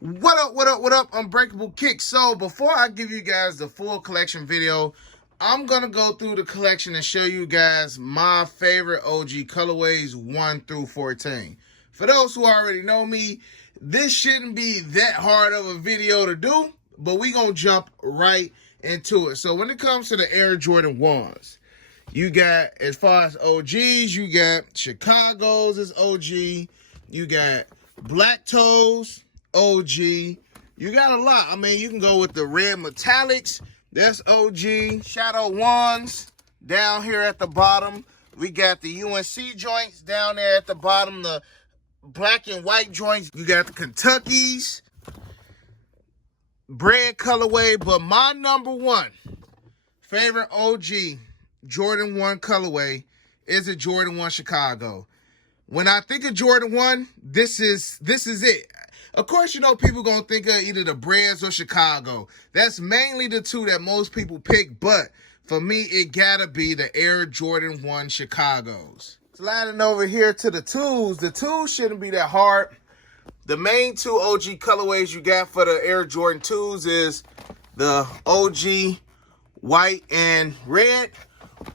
What up, what up, what up, Unbreakable Kick. So before I give you guys the full collection video, I'm going to go through the collection and show you guys my favorite OG colorways 1 through 14. For those who already know me, this shouldn't be that hard of a video to do, but we going to jump right into it. So when it comes to the Air Jordan 1s, you got, as far as OGs, you got Chicago's as OG, you got Black Toes, OG. You got a lot. I mean, you can go with the red metallics. That's OG. Shadow ones down here at the bottom. We got the UNC joints down there at the bottom. The black and white joints. You got the Kentuckys. Bread colorway. But my number one favorite OG Jordan 1 colorway is a Jordan 1 Chicago. When I think of Jordan 1, this is it. Of course, you know, people going to think of either the Breads or Chicago. That's mainly the two that most people pick, but for me, it got to be the Air Jordan 1 Chicagos. Sliding over here to the twos shouldn't be that hard. The main two OG colorways you got for the Air Jordan 2s is the OG white and red,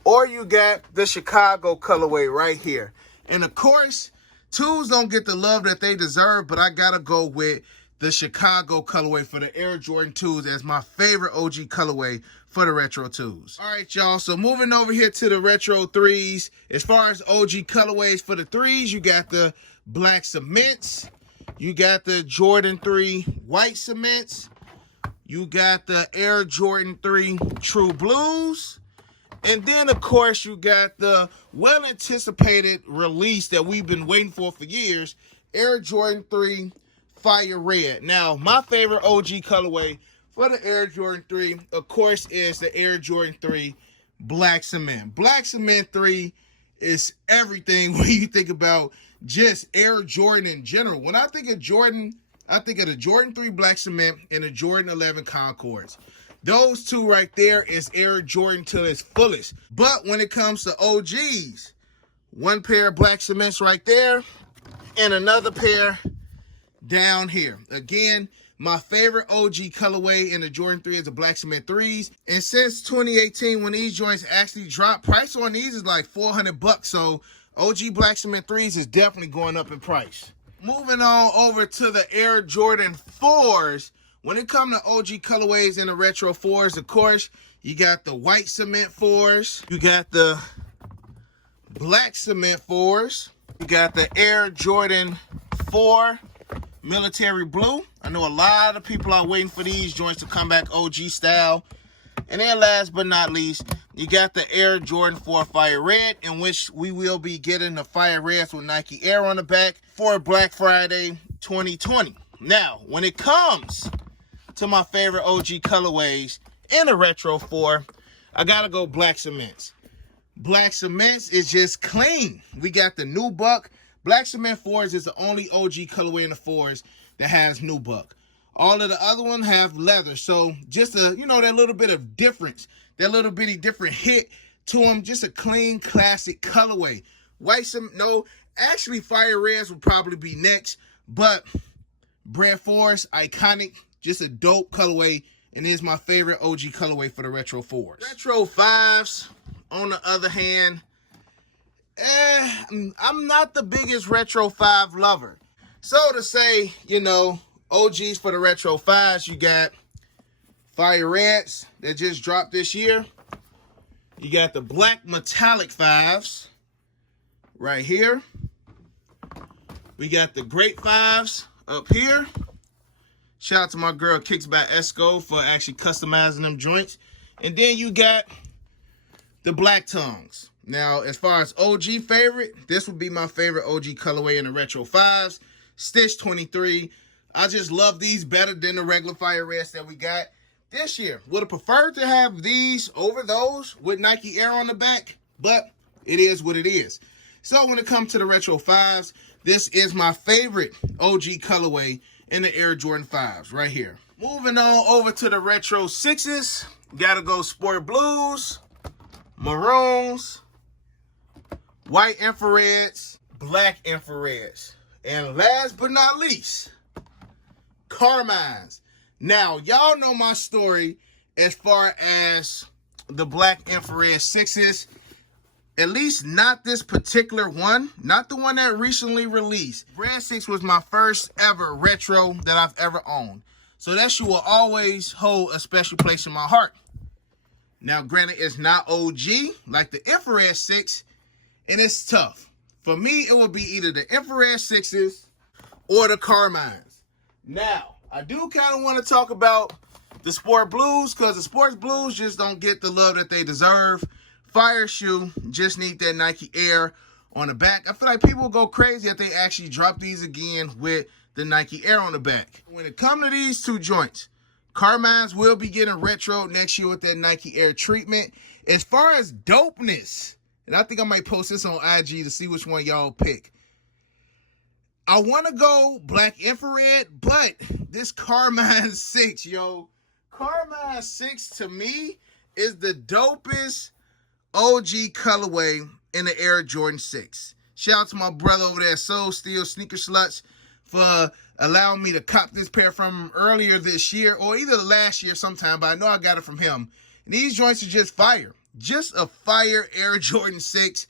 or you got the Chicago colorway right here. And of course, twos don't get the love that they deserve, but I gotta go with the Chicago colorway for the Air Jordan 2s as my favorite OG colorway for the Retro 2s. All right, y'all, so moving over here to the Retro 3s. As far as OG colorways for the 3s, you got the black cements, you got the Jordan 3 white cements, you got the Air Jordan 3 True Blues, and then, of course, you got the well-anticipated release that we've been waiting for years, Air Jordan 3 Fire Red. Now, my favorite OG colorway for the Air Jordan 3, of course, is the Air Jordan 3 Black Cement. Black Cement 3 is everything when you think about just Air Jordan in general. When I think of Jordan, I think of the Jordan 3 Black Cement and the Jordan 11 Concords. Those two right there is Air Jordan to its fullest. But when it comes to OGs, one pair of black cements right there and another pair down here. Again, my favorite OG colorway in the Jordan 3 is the black cement 3s. And since 2018, when these joints actually dropped, price on these is like $400. So OG black cement 3s is definitely going up in price. Moving on over to the Air Jordan 4s. When it comes to OG colorways in the Retro 4s, of course, you got the white cement 4s. You got the black cement 4s. You got the Air Jordan 4 military blue. I know a lot of people are waiting for these joints to come back OG style. And then last but not least, you got the Air Jordan 4 Fire Red, in which we will be getting the Fire Reds with Nike Air on the back for Black Friday 2020. Now, when it comes to my favorite OG colorways in the Retro 4, I gotta go black cements. Black cements is just clean. We got the nubuck. Black cement 4s is the only OG colorway in the 4s that has nubuck. All of the other ones have leather. So just a, you know, that little bit of difference, that little bitty different hit to them. Just a clean, classic colorway. White cement, no, actually Fire Reds would probably be next, but Bread 4s, iconic. Just a dope colorway, and is my favorite OG colorway for the Retro 4s. Retro 5s, on the other hand, I'm not the biggest Retro 5 lover. So to say, you know, OGs for the Retro 5s, you got Fire Reds that just dropped this year. You got the black metallic 5s right here. We got the Great 5s up here. Shout out to my girl Kicksback Esco for actually customizing them joints. And then you got the Black Tongues. Now, as far as OG favorite, this would be my favorite OG colorway in the Retro 5s. Stitch 23. I just love these better than the regular Fire Reds that we got this year. Would have preferred to have these over those with Nike Air on the back, but it is what it is. So when it comes to the Retro 5s, this is my favorite OG colorway in the Air Jordan 5s right here. Moving on over to the Retro 6s. Gotta go Sport Blues, Maroons, White Infrareds, Black Infrareds. And last but not least, Carmines. Now, y'all know my story as far as the black infrared 6s. At least not this particular one. Not the one that recently released. Brand 6 was my first ever retro that I've ever owned. So that shoe will always hold a special place in my heart. Now, granted, it's not OG like the infrared 6, and it's tough. For me, it would be either the infrared 6s or the Carmines. Now, I do kind of want to talk about the Sport Blues, because the Sports Blues just don't get the love that they deserve. Fire shoe, just need that Nike Air on the back. I feel like people will go crazy if they actually drop these again with the Nike Air on the back. When it comes to these two joints, Carmines will be getting retro next year with that Nike Air treatment. As far as dopeness, and I think I might post this on IG to see which one y'all pick. I want to go black infrared, but this Carmine 6, yo. Carmine 6 to me is the dopest OG colorway in the Air Jordan 6. Shout out to my brother over there at Soul Steel Sneaker Sluts for allowing me to cop this pair from him earlier this year, or either last year sometime, but I know I got it from him. And these joints are just fire. Just a fire Air Jordan 6.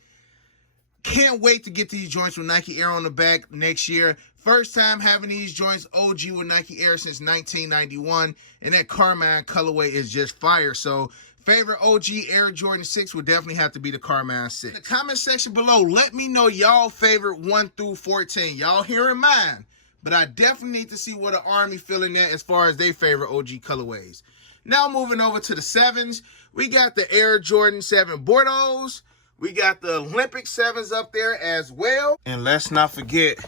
Can't wait to get these joints with Nike Air on the back next year. First time having these joints OG with Nike Air since 1991. And that Carmine colorway is just fire. So favorite OG Air Jordan 6 would definitely have to be the Carmine 6. In the comment section below, let me know y'all favorite 1 through 14. Y'all hearing mine. But I definitely need to see what the Army feeling that as far as their favorite OG colorways. Now moving over to the 7s. We got the Air Jordan 7 Bordeaux. We got the Olympic 7s up there as well. And let's not forget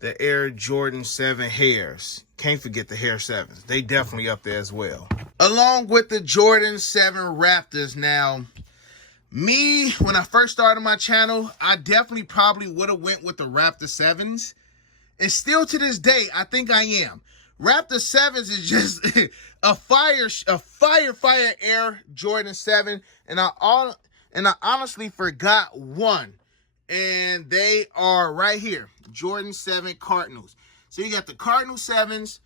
the Air Jordan 7 Hairs. Can't forget the Hair 7s. They definitely up there as well. Along with the Jordan 7 Raptors. Now, me, when I first started my channel, I definitely probably would have went with the Raptor 7s. And still to this day, I think I am. Raptor 7s is just a fire Air Jordan 7. And I honestly forgot one. And they are right here. Jordan 7 Cardinals. So you got the Cardinal 7s,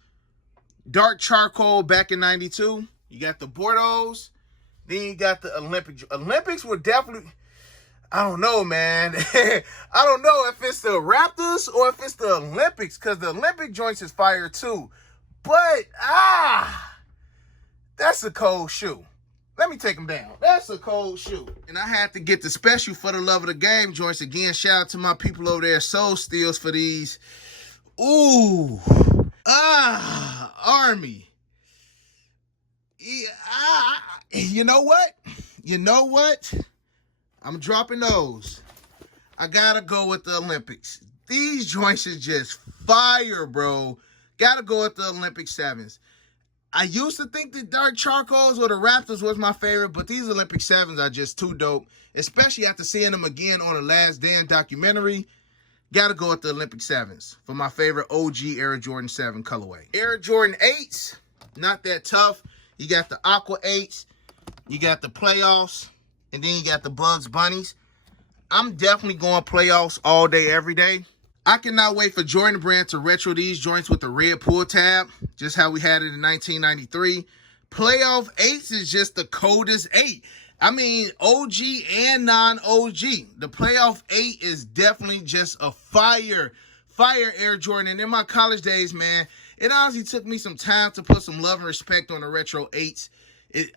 dark charcoal back in 92. You got the Bordeaux. Then you got the Olympic. Olympics were definitely, I don't know, man. I don't know if it's the Raptors or if it's the Olympics, because the Olympic joints is fire too. But, that's a cold shoe. Let me take them down. That's a cold shoe. And I had to get the special for the love of the game joints. Again, shout out to my people over there, Soul Steels, for these. Ooh. Army. Yeah, you know what? You know what? I'm dropping those. I gotta go with the Olympics. These joints is just fire, bro. Gotta go with the Olympic 7s. I used to think the dark charcoals or the Raptors was my favorite, but these Olympic 7s are just too dope, especially after seeing them again on the Last Dance documentary. Gotta go with the Olympic 7s for my favorite OG Air Jordan 7 colorway. Air Jordan 8s, not that tough. You got the Aqua 8s, you got the Playoffs, and then you got the Bugs Bunnies. I'm definitely going Playoffs all day, every day. I cannot wait for Jordan Brand to retro these joints with the red pull tab, just how we had it in 1993. Playoff 8s is just the coldest 8. I mean, OG and non-OG. The Playoff 8 is definitely just a fire Air Jordan. And in my college days, man, it honestly took me some time to put some love and respect on the retro 8s.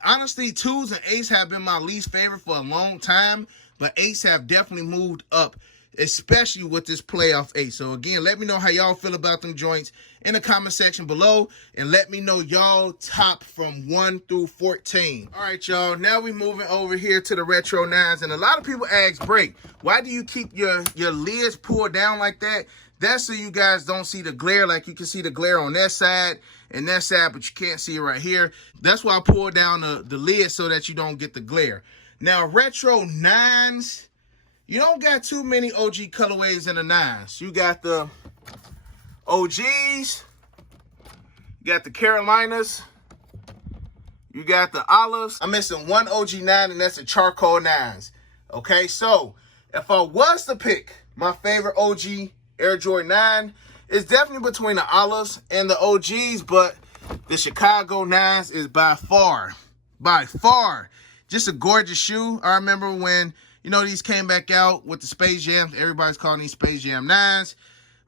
Honestly, 2s and 8s have been my least favorite for a long time, but 8s have definitely moved up, especially with this Playoff 8. So again, let me know how y'all feel about them joints in the comment section below, and let me know y'all top from 1 through 14. All right, y'all, now we moving over here to the Retro 9s, and a lot of people ask, Break, why do you keep your lids pulled down like that? That's so you guys don't see the glare. Like, you can see the glare on that side and that side, but you can't see it right here. That's why I pull down the lid, so that you don't get the glare. Now, Retro 9s, you don't got too many OG colorways in the 9s. You got the OGs, you got the Carolinas, you got the Olives. I'm missing one OG 9, and that's the Charcoal 9s. Okay, so if I was to pick my favorite OG Air Jordan 9, It's definitely between the Olives and the OGs, but the Chicago 9s is by far, just a gorgeous shoe. I remember when, you know, these came back out with the Space Jams. Everybody's calling these Space Jam 9s.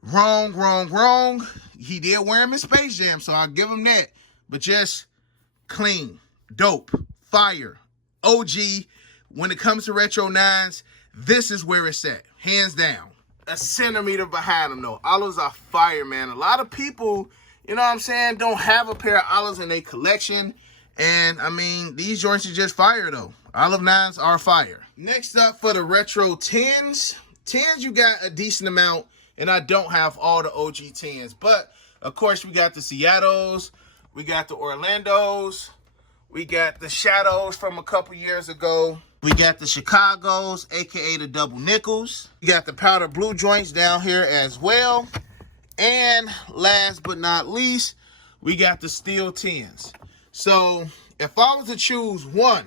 Wrong. He did wear them in Space Jam, so I'll give him that. But just clean, dope, fire, OG. When it comes to retro 9s, this is where it's at, hands down. A centimeter behind them, though. Olives are fire, man. A lot of people, you know what I'm saying, don't have a pair of Olives in their collection. And, I mean, these joints are just fire, though. Olive 9s are fire. Next up for the retro 10s. 10s, you got a decent amount, and I don't have all the OG 10s. But, of course, we got the Seattles. We got the Orlandos. We got the Shadows from a couple years ago. We got the Chicagos, a.k.a. the double nickels. We got the powder blue joints down here as well. And last but not least, we got the steel 10s. So if I was to choose one,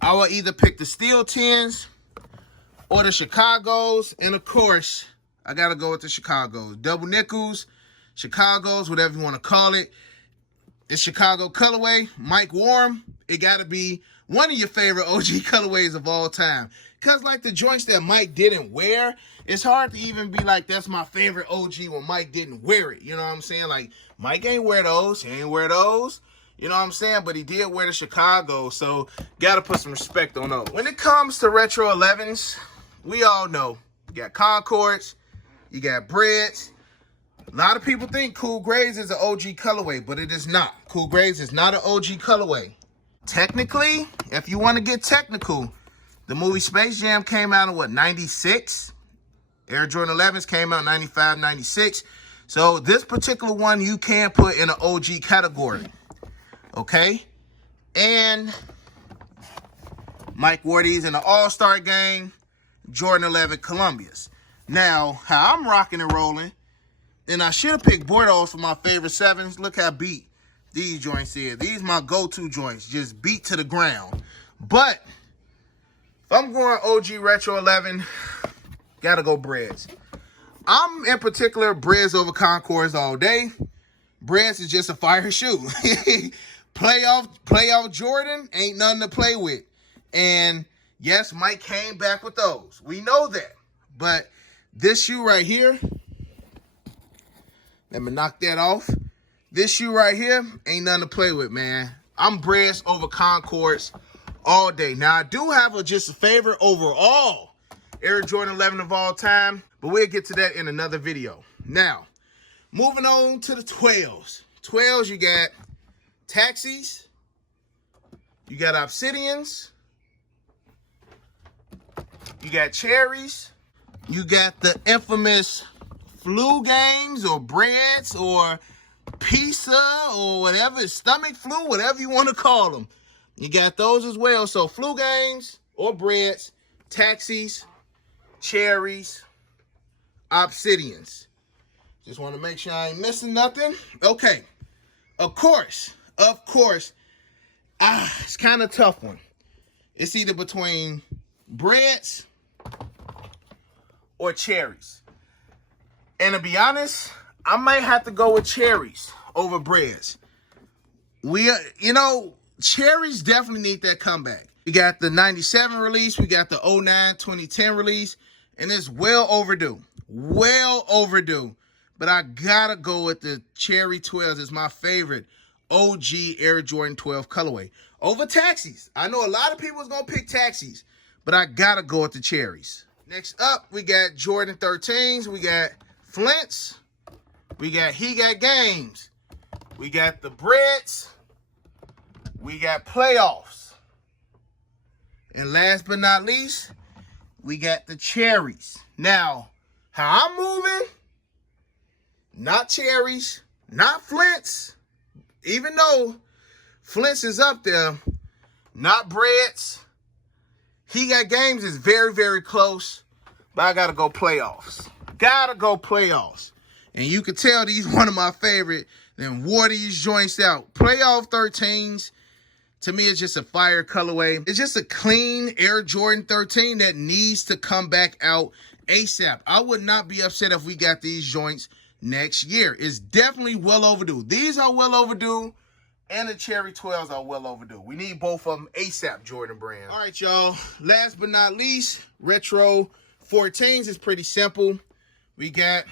I would either pick the steel 10s or the Chicagos. And of course, I got to go with the Chicagos. Double nickels, Chicagos, whatever you want to call it. It's Chicago colorway, Mike Warm. It got to be one of your favorite OG colorways of all time. Because like the joints that Mike didn't wear, it's hard to even be like, that's my favorite OG when Mike didn't wear it. You know what I'm saying? Like, Mike ain't wear those. He ain't wear those. You know what I'm saying? But he did wear the Chicago, so got to put some respect on those. When it comes to retro 11s, we all know. You got Concords, you got Breads. A lot of people think Cool Grays is an OG colorway, but it is not. Cool Grays is not an OG colorway. Technically, if you want to get technical, the movie Space Jam came out in, what, 96? Air Jordan 11s came out in 95, 96. So this particular one you can put in an OG category. Okay? And Mike wore these in the All-Star game, Jordan 11 Columbias. Now, how I'm rocking and rolling, and I should have picked Bordeaux for my favorite 7s. Look how beat these joints is. These my go-to joints, just beat to the ground. But if I'm going OG Retro 11, gotta go Breads. I'm in particular Breads over Concords all day. Breads is just a fire shoe. Playoff Jordan ain't nothing to play with. And yes, Mike came back with those. We know that. But this shoe right here, let me knock that off. This shoe right here ain't nothing to play with, man. I'm Breads over Concords all day. Now, I do have just a favorite overall Air Jordan 11 of all time, but we'll get to that in another video. Now, moving on to the 12s. 12s, you got Taxis, you got Obsidians, you got Cherries, you got the infamous Flu Games or Breads or Pizza or whatever, Stomach Flu, whatever you want to call them. You got those as well. So Flu Games or Breads, Taxis, Cherries, Obsidians. Just want to make sure I ain't missing nothing. Okay. Of course, it's kind of a tough one. It's either between Breads or Cherries. And to be honest, I might have to go with Cherries over Breads. Cherries definitely need that comeback. We got the 97 release, we got the 09, 2010 release, and it's well overdue. Well overdue. But I gotta go with the Cherry 12s. It's my favorite OG Air Jordan 12 colorway. Over Taxis. I know a lot of people is gonna pick Taxis, but I gotta go with the Cherries. Next up, we got Jordan 13s. We got Flints. We got He Got Games. We got the Breads. We got Playoffs. And last but not least, we got the Cherries. Now, how I'm moving, not Cherries, not Flints, even though Flints is up there, not Breads. He Got Games is very, very close, but I got to go Playoffs. Gotta go Playoffs. And you can tell these one of my favorite. Then wore these joints out. Playoff 13s, to me, it's just a fire colorway. It's just a clean Air Jordan 13 that needs to come back out ASAP. I would not be upset if we got these joints next year. It's definitely well overdue. These are well overdue, and the Cherry 12s are well overdue. We need both of them ASAP, Jordan Brand. All right, y'all. Last but not least, Retro 14s is pretty simple. We got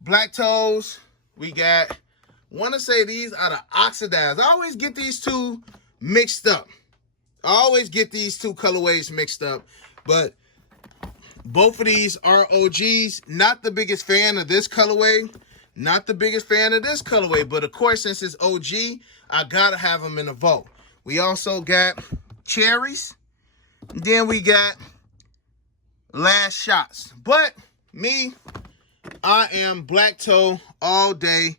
black toes. We got, want to say these are the oxidized. I always get these two mixed up. I always get these two colorways mixed up, but both of these are OGs. Not the biggest fan of this colorway. Not the biggest fan of this colorway, but of course, since it's OG, I gotta have them in a vote. We also got cherries. Then we got last shots. But me, I am black toe all day,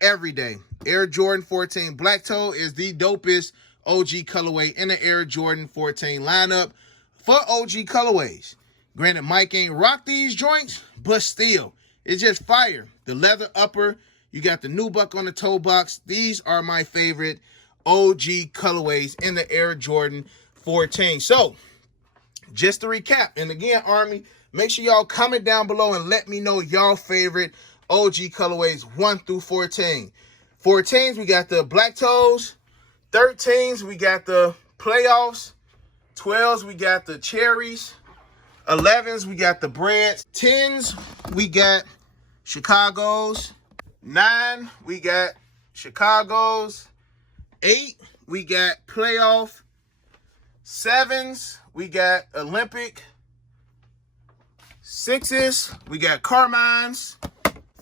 every day. Air Jordan 14 black toe is the dopest OG colorway in the Air Jordan 14 lineup for OG colorways. Granted, Mike ain't rocked these joints, but still, it's just fire. The leather upper, you got the nubuck on the toe box. These are my favorite OG colorways in the Air Jordan 14. So, just to recap, and again, Army, make sure y'all comment down below and let me know y'all favorite OG colorways 1 through 14. 14s, we got the black toes. 13s, we got the playoffs. 12s, we got the cherries. 11s, we got the breads. 10s, we got Chicago's. 9, we got Chicago's. 8, we got playoff. 7s, we got Olympic. 6s, we got Carmines.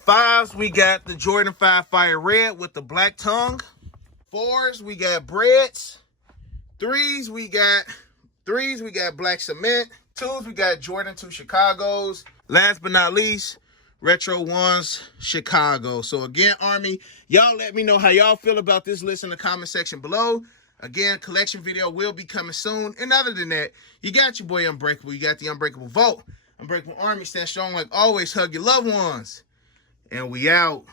5s, we got the Jordan 5 Fire Red with the black tongue. 4s, we got breads. 3s, we got black cement. 2s, we got Jordan 2 Chicago's. Last but not least, Retro 1's Chicago. So again, Army, y'all let me know how y'all feel about this list in the comment section below. Again, collection video will be coming soon. And other than that, you got your boy Unbreakable. You got the Unbreakable Vote. Unbreakable Army, stand strong like always. Hug your loved ones. And we out.